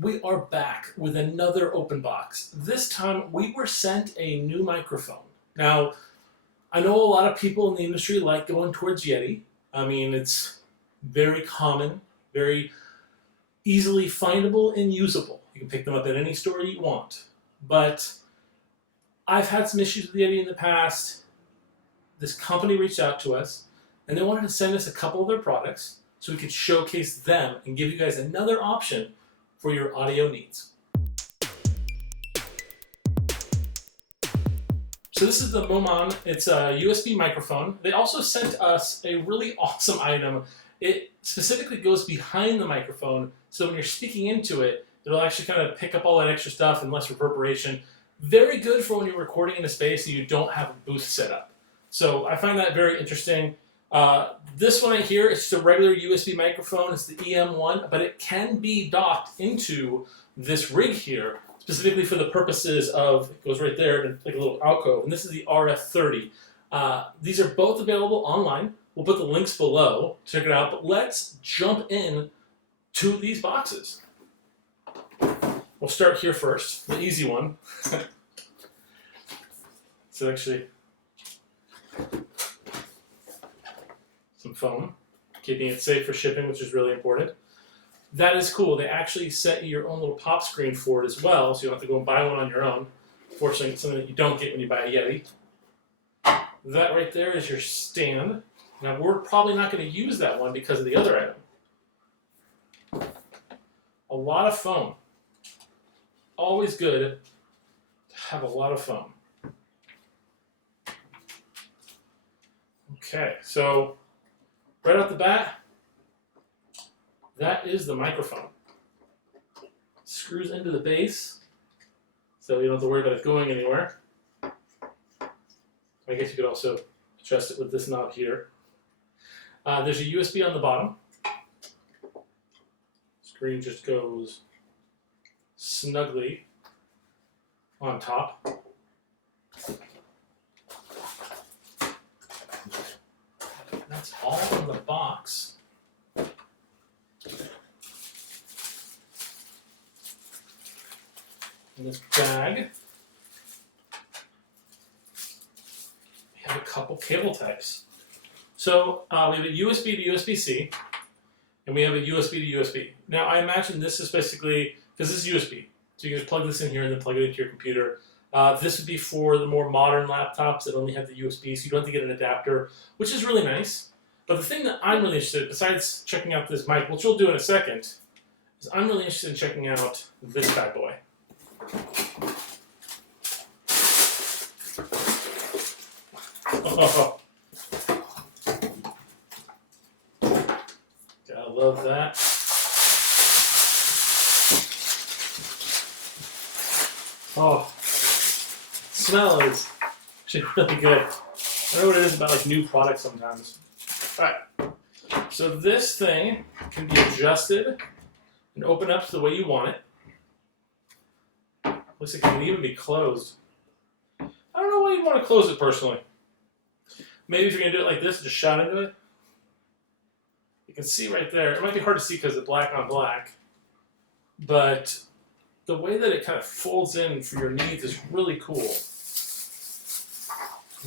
We are back with another open box. This time we were sent a new microphone. Now, I know a lot of people in the industry like going towards Yeti. I mean, it's very common, very easily findable and usable. You can pick them up at any store you want. But I've had some issues with Yeti in the past. This company reached out to us and they wanted to send us a couple of their products so we could showcase them and give you guys another option for your audio needs. So this is the Moman. It's a USB microphone. They also sent us a really awesome item. It specifically goes behind the microphone, so when you're speaking into it, it'll actually kind of pick up all that extra stuff and less reverberation. Very good for when you're recording in a space and you don't have a booth set up. So I find that very interesting. This one right here, it's just a regular USB microphone. It's the EM1, but it can be docked into this rig here, specifically for the purposes of, it goes right there, like a little alcove, and this is the RF30. These are both available online. We'll put the links below. Check it out, but let's jump in to these boxes. We'll start here first, the easy one. So actually, some foam, keeping it safe for shipping, which is really important. That is cool. They actually set you your own little pop screen for it as well, so you don't have to go and buy one on your own. Fortunately, it's something that you don't get when you buy a Yeti. That right there is your stand. Now, we're probably not going to use that one because of the other item. A lot of foam. Always good to have a lot of foam. Okay, so right off the bat, that is the microphone. Screws into the base, so you don't have to worry about it going anywhere. I guess you could also adjust it with this knob here. There's a USB on the bottom. Screen just goes snugly on top. That's all in the box. In this bag, we have a couple cable types. So we have a USB to USB-C, and we have a USB to USB. Now I imagine this is basically, because this is USB, so you can just plug this in here and then plug it into your computer. This would be for the more modern laptops that only have the USB, so you don't have to get an adapter, which is really nice. But the thing that I'm really interested in, besides checking out this mic, which we'll do in a second, is I'm really interested in checking out this bad boy. Oh. Gotta love that. Oh, smell is actually really good. I don't know what it is about like new products sometimes. Alright, so this thing can be adjusted and open up to the way you want it. Looks like it can even be closed. I don't know why you'd want to close it personally. Maybe if you're going to do it like this, just shot into it. You can see right there, it might be hard to see because it's black on black, but the way that it kind of folds in for your needs is really cool.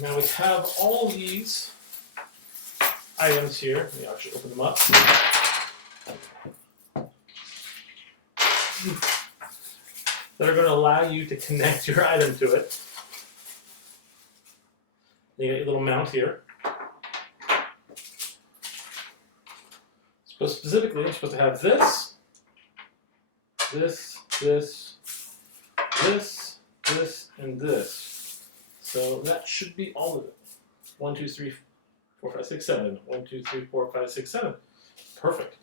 Now we have all these items here. Let me actually open them up. That are going to allow you to connect your item to it. You got your little mount here. Specifically, I'm supposed to have this, and this. So that should be all of it. 1, 2, 3, 4, 5, 6, 7. 1, 2, 3, 4, 5, 6, 7. Perfect.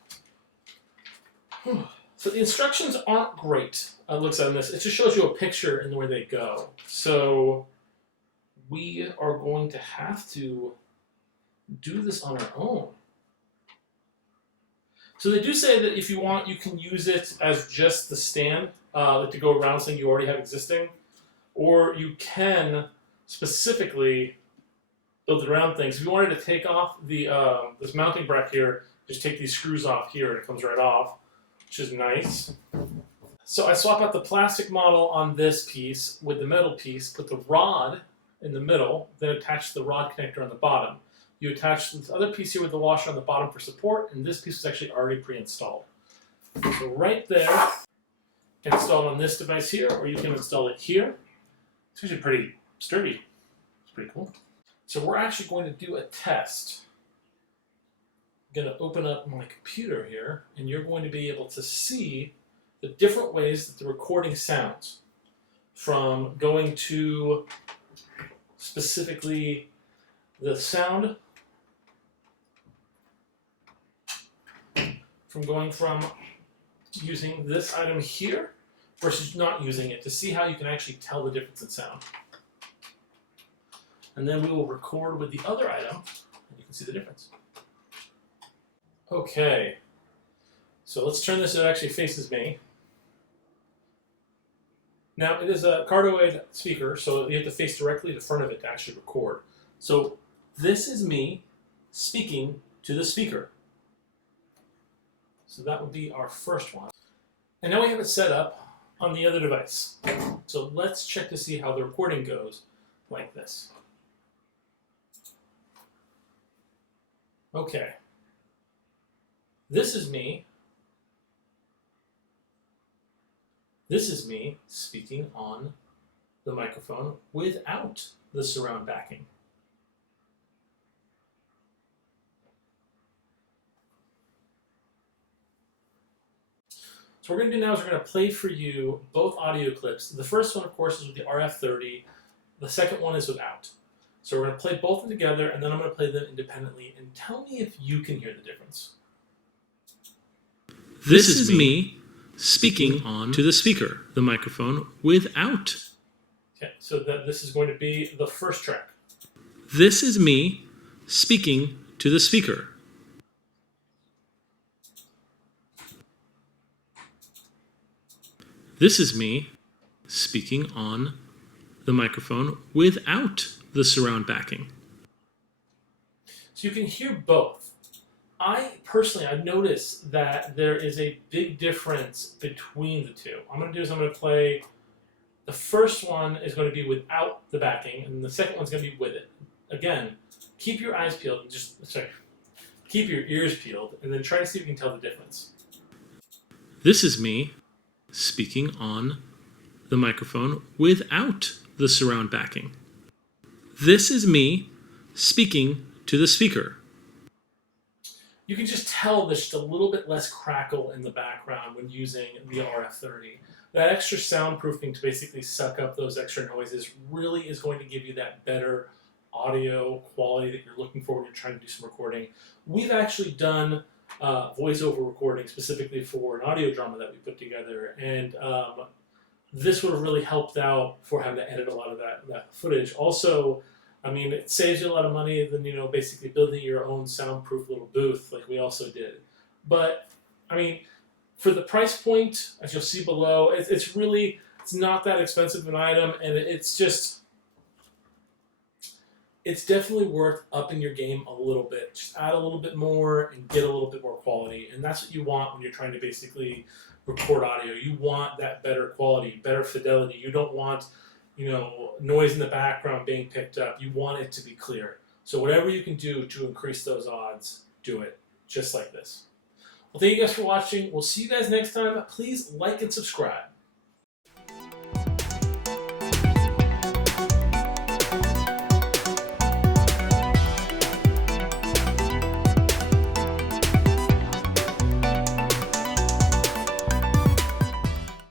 So the instructions aren't great. Looks on this. It just shows you a picture in the way they go. So we are going to have to do this on our own. So they do say that if you want, you can use it as just the stand, like to go around something you already have existing, or you can specifically build it around things. If you wanted to take off the this mounting bracket here, just take these screws off here and it comes right off, which is nice. So I swap out the plastic model on this piece with the metal piece, put the rod in the middle, then attach the rod connector on the bottom. You attach this other piece here with the washer on the bottom for support, and this piece is actually already pre-installed. So right there, installed on this device here, or you can install it here. It's actually pretty sturdy. It's pretty cool. So we're actually going to do a test. I'm going to open up my computer here, and you're going to be able to see the different ways that the recording sounds, from going to specifically the sound, from using this item here versus not using it, to see how you can actually tell the difference in sound. And then we will record with the other item, and you can see the difference. Okay, so let's turn this so it actually faces me. Now, it is a cardioid speaker, so you have to face directly to front of it to actually record. So this is me speaking to the speaker. So that would be our first one. And now we have it set up on the other device. So let's check to see how the recording goes like this. Okay. This is me. This is me speaking on the microphone without the surround backing. So what we're going to do now is we're going to play for you both audio clips. The first one, of course, is with the RF30. The second one is without. So we're going to play both of them together, and then I'm going to play them independently. And tell me if you can hear the difference. This is me speaking on to the speaker, the microphone, without. Okay, so this is going to be the first track. This is me speaking to the speaker. This is me speaking on the microphone without the surround backing. So you can hear both. I've noticed that there is a big difference between the two. I'm going to play, the first one is going to be without the backing, and the second one's going to be with it. Again, keep your eyes peeled, keep your ears peeled, and then try to see if you can tell the difference. This is me speaking on the microphone without the surround backing. This is me speaking to the speaker. You can just tell there's just a little bit less crackle in the background when using the RF30. That extra soundproofing to basically suck up those extra noises really is going to give you that better audio quality that you're looking for when you're trying to do some recording. We've actually done voiceover recording specifically for an audio drama that we put together, and this would have really helped out for having to edit a lot of that footage. Also, I mean, it saves you a lot of money than, basically building your own soundproof little booth like we also did. But, I mean, for the price point, as you'll see below, it's not that expensive an item, and it's definitely worth upping your game a little bit. Just add a little bit more and get a little bit more quality. And that's what you want when you're trying to basically record audio. You want that better quality, better fidelity. You don't want noise in the background being picked up. You want it to be clear. So whatever you can do to increase those odds, do it. Just like this. Well, thank you guys for watching. We'll see you guys next time. Please like and subscribe.